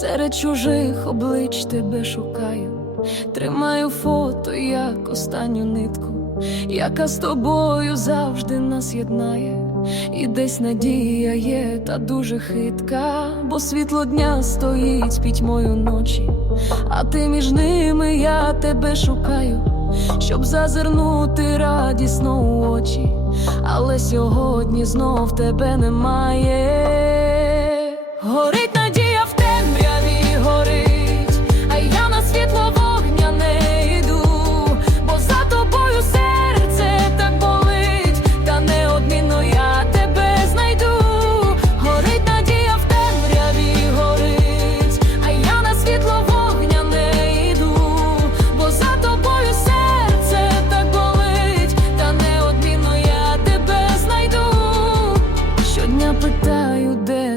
Серед чужих облич тебе шукаю, тримаю фото, як останню нитку, яка з тобою завжди нас єднає, і десь надія є, та дуже хитка, бо світло дня стоїть пітьмою ночі, а ти між ними я тебе шукаю, щоб зазирнути радісно у очі, але сьогодні знов тебе немає. Горить надія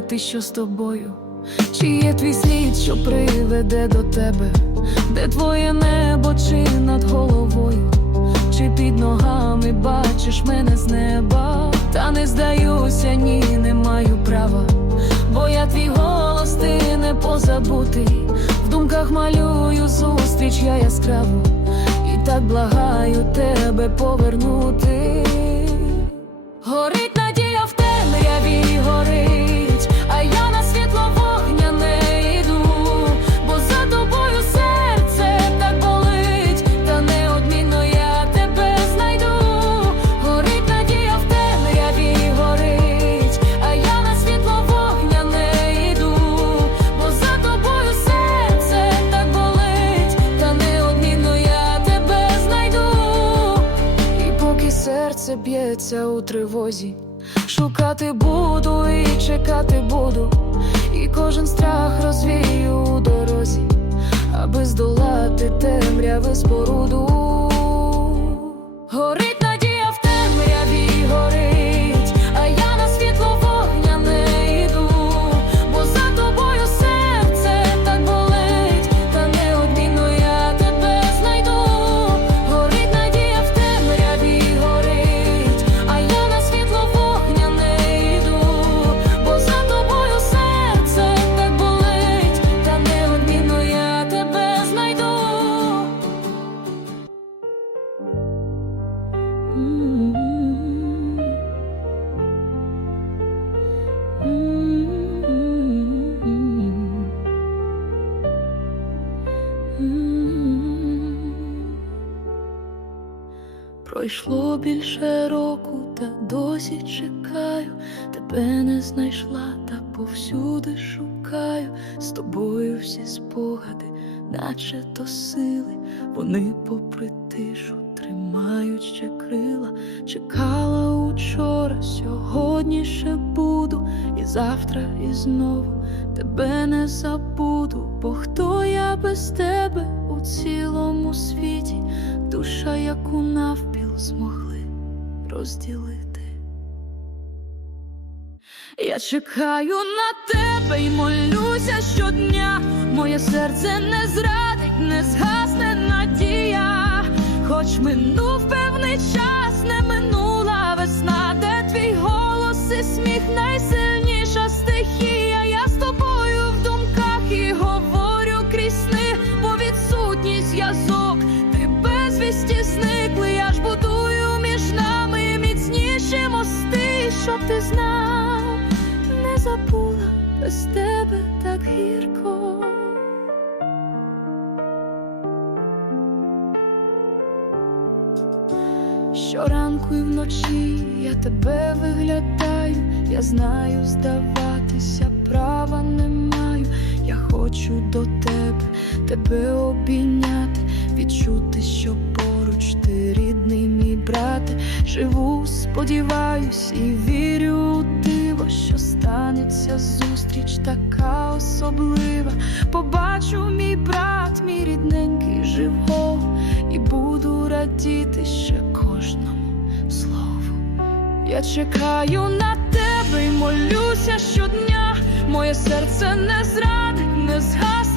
ти що з тобою? Чи є твій слід, що приведе до тебе? Де твоє небо, чи над головою? Чи під ногами бачиш мене з неба? Та не здаюся, ні, не маю права, бо я твій голос, ти не позабутий. В думках малюю зустріч я яскраву, і так благаю тебе повернути. Горить надія в темряві горить, серце б'ється у тривозі, шукати буду і чекати буду, і кожен страх розвію у дорозі, аби здолати темряви споруду. Горить Пройшло більше року, та досі чекаю, тебе не знайшла, та повсюди шукаю. З тобою всі спогади, наче то сили, вони попри тишу тримають ще крила. Чекала учора, сьогодні ще буду, і завтра, і знову тебе не забуду, бо хто я без тебе у цілому світі, душа, яку навпіл змогли розділити. Я чекаю на тебе і молюся щодня. Моє серце не зрадить, не надія. We love. Щоранку і вночі я тебе виглядаю, я знаю, здаватися права не маю. Я хочу до тебе, тебе обійняти, відчути, що поруч ти рідний мій брате. Живу, сподіваюсь, і вірю у диво, що станеться зустріч така особлива. Побачу мій брат, мій рідненький живого, і буду радіти ще кожному слову. Я чекаю на тебе і молюся щодня. Моє серце не зрадить, не згасне